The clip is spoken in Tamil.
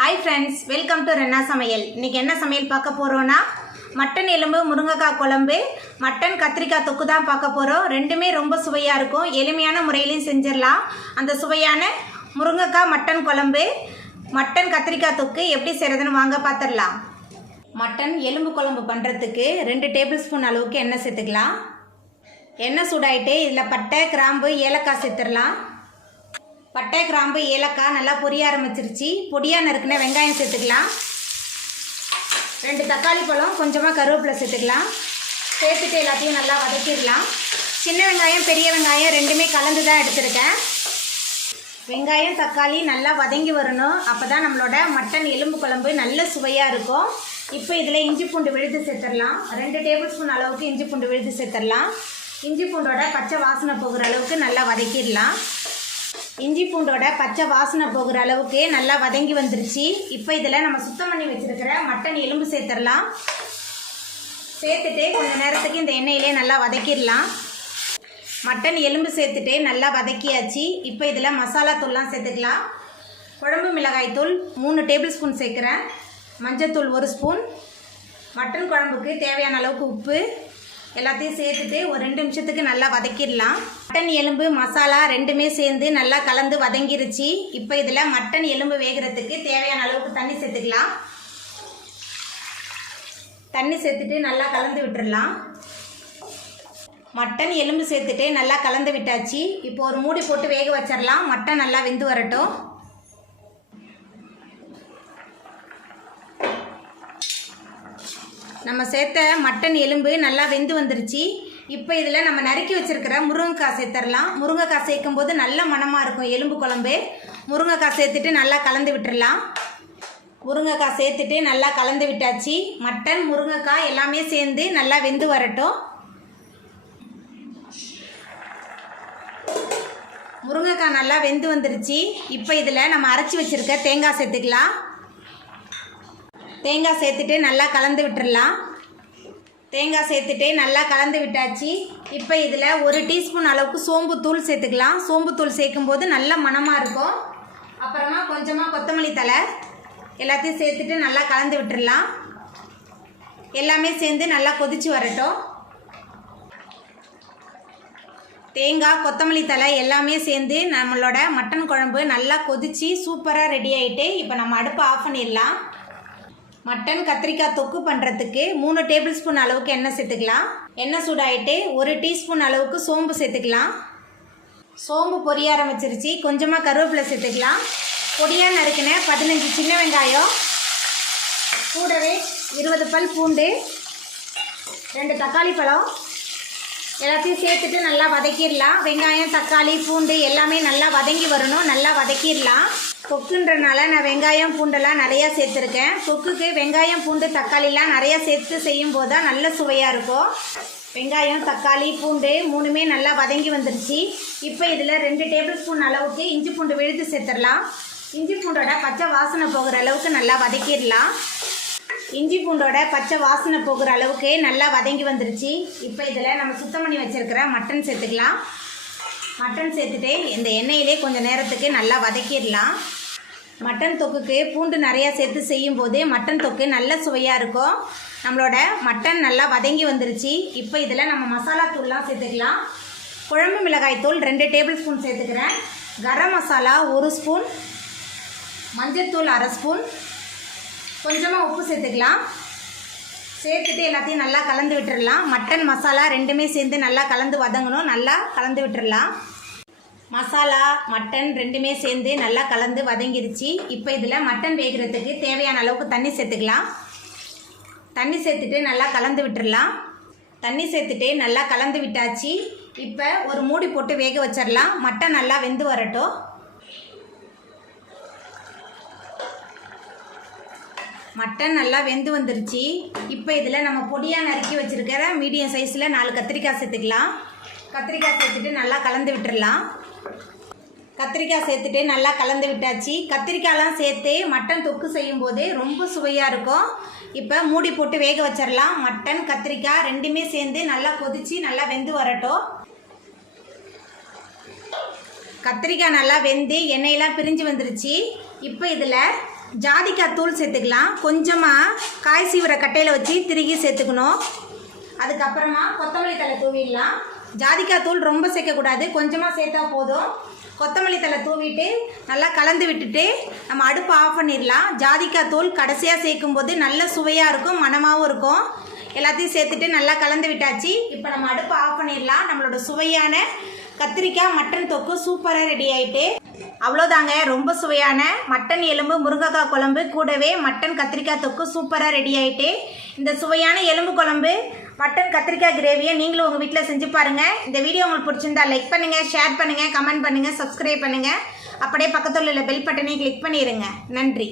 हाई फ्रेंड्स वेलकम टू रेन्ना समयल इनके என்ன சமையல் பார்க்க போறோம்னா மட்டன் எலும்பு முருங்கைக்காய் குழம்பு மட்டன் கத்திரிக்காய் தொக்கு தான் பார்க்க போறோம் ரெண்டுமே ரொம்ப சுவையா இருக்கும் எளிமையான முறையில செஞ்சிரலாம் அந்த சுவையான முருங்கைக்காய் மட்டன் குழம்பு மட்டன் கத்திரிக்காய் தொக்கு எப்படி செய்யறதுன்னு வாங்க பாத்துறலாம் மட்டன் எலும்பு குழம்பு பண்றதுக்கு 2 டேபிள்ஸ்பூன் அளவுக்கு எண்ணெய் சேர்த்துக்கலாம் எண்ணெய் சூடாயிட்டே இதுல பட்டை கிராம்பு ஏலக்காய் சேர்த்துறலாம் பட்டை கிராம்பு ஏலக்காய் நல்லா பொரிய ஆரம்பிச்சிருச்சு பொடியாக நறுக்குன வெங்காயம் சேர்த்துக்கலாம் 2 தக்காளி பழம் கொஞ்சமாக கருவேப்பிலை சேர்த்துக்கலாம் சேர்த்துட்டு எல்லாத்தையும் நல்லா வதக்கிடலாம் சின்ன வெங்காயம் பெரிய வெங்காயம் ரெண்டுமே கலந்து தான் எடுத்துருக்கேன் வெங்காயம் தக்காளி நல்லா வதங்கி வரணும் அப்போ தான் நம்மளோட மட்டன் எலும்பு குழம்பு நல்ல சுவையாக இருக்கும் இப்போ இதில் இஞ்சி பூண்டு விழுது சேர்த்துடலாம் 2 டேபிள்ஸ்பூன் அளவுக்கு இஞ்சி பூண்டு விழுது சேர்த்துடலாம் இஞ்சி பூண்டோட பச்சை வாசனை போகிற அளவுக்கு நல்லா வதக்கிடலாம் இஞ்சி பூண்டோட பச்சை வாசனை போகிற அளவுக்கு நல்லா வதங்கி வந்துருச்சு இப்போ இதில் நம்ம சுத்தம் பண்ணி வச்சுருக்கிற மட்டன் எலும்பு சேர்த்துடலாம் சேர்த்துட்டு கொஞ்சம் நேரத்துக்கு இந்த எண்ணெயிலே நல்லா வதக்கிடலாம் மட்டன் எலும்பு சேர்த்துட்டு நல்லா வதக்கியாச்சு இப்போ இதில் மசாலா தூள்லாம் சேர்த்துக்கலாம் குழம்பு மிளகாய் தூள் 3 டேபிள்ஸ்பூன் சேர்க்குறேன் மஞ்சத்தூள் 1 ஸ்பூன் மட்டன் குழம்புக்கு தேவையான அளவுக்கு உப்பு எல்லாத்தையும் சேர்த்துட்டு ஒரு 2 நிமிஷத்துக்கு நல்லா வதக்கிடலாம் மட்டன் எலும்பு மசாலா ரெண்டுமே சேர்ந்து நல்லா கலந்து வதங்கிருச்சு இப்போ இதில் மட்டன் எலும்பு வேகிறதுக்கு தேவையான அளவுக்கு தண்ணி சேர்த்துக்கலாம் தண்ணி சேர்த்துட்டு நல்லா கலந்து விட்டுடலாம் மட்டன் எலும்பு சேர்த்துட்டு நல்லா கலந்து விட்டாச்சு இப்போ ஒரு மூடி போட்டு வேக வச்சிடலாம் மட்டன் நல்லா வெந்து வரட்டும் நம்ம சேர்த்த மட்டன் எலும்பு நல்லா வெந்து வந்துருச்சு இப்போ இதில் நம்ம நறுக்கி வச்சுருக்கிற முருங்கைக்காய் சேர்த்துடலாம் முருங்கைக்காய் சேர்க்கும் போது நல்ல மணமாக இருக்கும் எலும்பு குழம்பு முருங்கைக்காய் சேர்த்துட்டு நல்லா கலந்து விட்டுடலாம் முருங்கைக்காய் சேர்த்துட்டு நல்லா கலந்து விட்டாச்சு மட்டன் முருங்கைக்காய் எல்லாமே சேர்ந்து நல்லா வெந்து வரட்டும் முருங்கைக்காய் நல்லா வெந்து வந்துருச்சு இப்போ இதில் நம்ம அரைச்சி வச்சுருக்க தேங்காய் சேர்த்துக்கலாம் தேங்காய் சேர்த்துட்டு நல்லா கலந்து விட்டுடலாம் தேங்காய் சேர்த்துட்டு நல்லா கலந்து விட்டாச்சு இப்போ இதில் 1 டீஸ்பூன் அளவுக்கு சோம்புத்தூள் சேர்த்துக்கலாம் சோம்புத்தூள் சேர்க்கும்போது நல்ல மணமாக இருக்கும் அப்புறமா கொஞ்சமாக கொத்தமல்லி தழை எல்லாத்தையும் சேர்த்துட்டு நல்லா கலந்து விட்டுடலாம் எல்லாமே சேர்ந்து நல்லா கொதிச்சு வரட்டும் தேங்காய் கொத்தமல்லி தழை எல்லாமே சேர்ந்து நம்மளோட மட்டன் குழம்பு நல்லா கொதிச்சு சூப்பராக ரெடி ஆகிட்டு இப்போ நம்ம அடுப்பை ஆஃப் பண்ணிடலாம் மட்டன் கத்திரிக்காய் தொக்கு பண்ணுறதுக்கு 3 டேபிள்ஸ்பூன் அளவுக்கு எண்ணெய் சேர்த்துக்கலாம் எண்ணெய் சூடாயிட்டு 1 டீஸ்பூன் அளவுக்கு சோம்பு சேர்த்துக்கலாம் சோம்பு பொரிய ஆரம்பிச்சிருச்சு கொஞ்சமாக கருவேப்பிலை சேர்த்துக்கலாம் பொடியாக நறுக்கின 15 சின்ன வெங்காயம் கூடவே 20 பல் பூண்டு 2 தக்காளி பழம் எல்லாத்தையும் சேர்த்துட்டு நல்லா வதக்கிடலாம் வெங்காயம் தக்காளி பூண்டு எல்லாமே நல்லா வதங்கி வரணும் நல்லா வதக்கிடலாம் தொக்குன்றனால நான் வெங்காயம் பூண்டெல்லாம் நிறையா சேர்த்துருக்கேன் தொக்குக்கு வெங்காயம் பூண்டு தக்காளிலாம் நிறையா சேர்த்து செய்யும் போது தான் நல்ல சுவையாக இருக்கும் வெங்காயம் தக்காளி பூண்டு 3மே நல்லா வதங்கி வந்துருச்சு இப்போ இதில் 2 டேபிள்ஸ்பூன் அளவுக்கு இஞ்சி பூண்டு விழுது சேர்த்துடலாம் இஞ்சி பூண்டோட பச்சை வாசனை போகிற அளவுக்கு நல்லா வதக்கிடலாம் இஞ்சி பூண்டோட பச்சை வாசனை போகிற அளவுக்கு நல்லா வதங்கி வந்துருச்சு இப்போ இதில் நம்ம சுத்தம் பண்ணி வச்சுருக்கிற மட்டன் சேர்த்துக்கலாம் மட்டன் சேர்த்துட்டு இந்த எண்ணெயிலே கொஞ்சம் நேரத்துக்கு நல்லா வதக்கிடலாம் மட்டன் தொக்குக்கு பூண்டு நிறையா சேர்த்து செய்யும்போது மட்டன் தொக்கு நல்ல சுவையாக இருக்கும் நம்மளோட மட்டன் நல்லா வதங்கி வந்துருச்சு இப்போ இதில் நம்ம மசாலா தூள்லாம் சேர்த்துக்கலாம் குழம்பு மிளகாய் தூள் 2 டேபிள்ஸ்பூன் சேர்த்துக்கிறேன் கரம் மசாலா 1 ஸ்பூன் மஞ்சத்தூள் 1/2 ஸ்பூன் கொஞ்சமாக உப்பு சேர்த்துக்கலாம் சேர்த்துட்டு எல்லாத்தையும் நல்லா கலந்து விட்டுடலாம் மட்டன் மசாலா ரெண்டுமே சேர்ந்து நல்லா கலந்து வதங்கணும் நல்லா கலந்து விட்டுடலாம் மசாலா மட்டன் ரெண்டுமே சேர்ந்து நல்லா கலந்து வதங்கிருச்சு இப்போ இதில் மட்டன் வேகிறதுக்கு தேவையான அளவுக்கு தண்ணி சேர்த்துக்கலாம் தண்ணி சேர்த்துட்டு நல்லா கலந்து விட்டுடலாம் தண்ணி சேர்த்துட்டு நல்லா கலந்து விட்டாச்சு இப்போ ஒரு மூடி போட்டு வேக வச்சிடலாம் மட்டன் நல்லா வெந்து வரட்டும் மட்டன் நல்லா வெந்து வந்துருச்சு இப்போ இதில் நம்ம பொடியாக நறுக்கி வச்சுருக்கிற மீடியம் சைஸில் 4 கத்திரிக்காய் சேர்த்துக்கலாம் கத்திரிக்காய் சேர்த்துட்டு நல்லா கலந்து விட்டுடலாம் கத்திரிக்காய் சேர்த்துட்டு நல்லா கலந்து விட்டாச்சு கத்திரிக்காயெலாம் சேர்த்து மட்டன் தொக்கு செய்யும்போது ரொம்ப சுவையாக இருக்கும் இப்போ மூடி போட்டு வேக வச்சிடலாம் மட்டன் கத்திரிக்காய் ரெண்டுமே சேர்ந்து நல்லா கொதித்து நல்லா வெந்து வரட்டும் கத்திரிக்காய் நல்லா வெந்து எண்ணெயெல்லாம் பிரிஞ்சு வந்துருச்சு இப்போ இதில் ஜாதிக்காய் தூள் சேர்த்துக்கலாம். கொஞ்சமாக காய் சீவிர கட்டையில் வச்சு திருகி சேர்த்துக்கணும். அதுக்கப்புறமா கொத்தமல்லி தழை தூவிடலாம். ஜாதிக்காய் தூள் ரொம்ப சேர்க்கக்கூடாது, கொஞ்சமாக சேர்த்தா போதும். கொத்தமல்லி தழை தூவிட்டு நல்லா கலந்து விட்டுட்டு நம்ம அடுப்பு ஆஃப் பண்ணிடலாம். ஜாதிக்காய் தூள் கடைசியாக சேர்க்கும்போது நல்ல சுவையாக இருக்கும், மணமாகவும் இருக்கும். எல்லாத்தையும் சேர்த்துட்டு நல்லா கலந்து விட்டாச்சு. இப்போ நம்ம அடுப்பு ஆஃப் பண்ணிடலாம். நம்மளோட சுவையான கத்திரிக்காய் மட்டன் தொக்கு சூப்பராக ரெடி ஆகிட்டு அவ்வளோதாங்க. ரொம்ப சுவையான மட்டன் எலும்பு முருங்கைக்காய் குழம்பு கூடவே மட்டன் கத்திரிக்காய் தொக்கு சூப்பராக ரெடி ஆகிட்டு. இந்த சுவையான எலும்பு குழம்பு மட்டன் கத்திரிக்காய் கிரேவியை நீங்களும் உங்கள் வீட்டில் செஞ்சு பாருங்கள். இந்த வீடியோ உங்களுக்கு பிடிச்சிருந்தா லைக் பண்ணுங்கள், ஷேர் பண்ணுங்கள், கமெண்ட் பண்ணுங்கள், சப்ஸ்கிரைப் பண்ணுங்கள். அப்படியே பக்கத்தில் உள்ள பெல் பட்டனை கிளிக் பண்ணிடுங்க. நன்றி.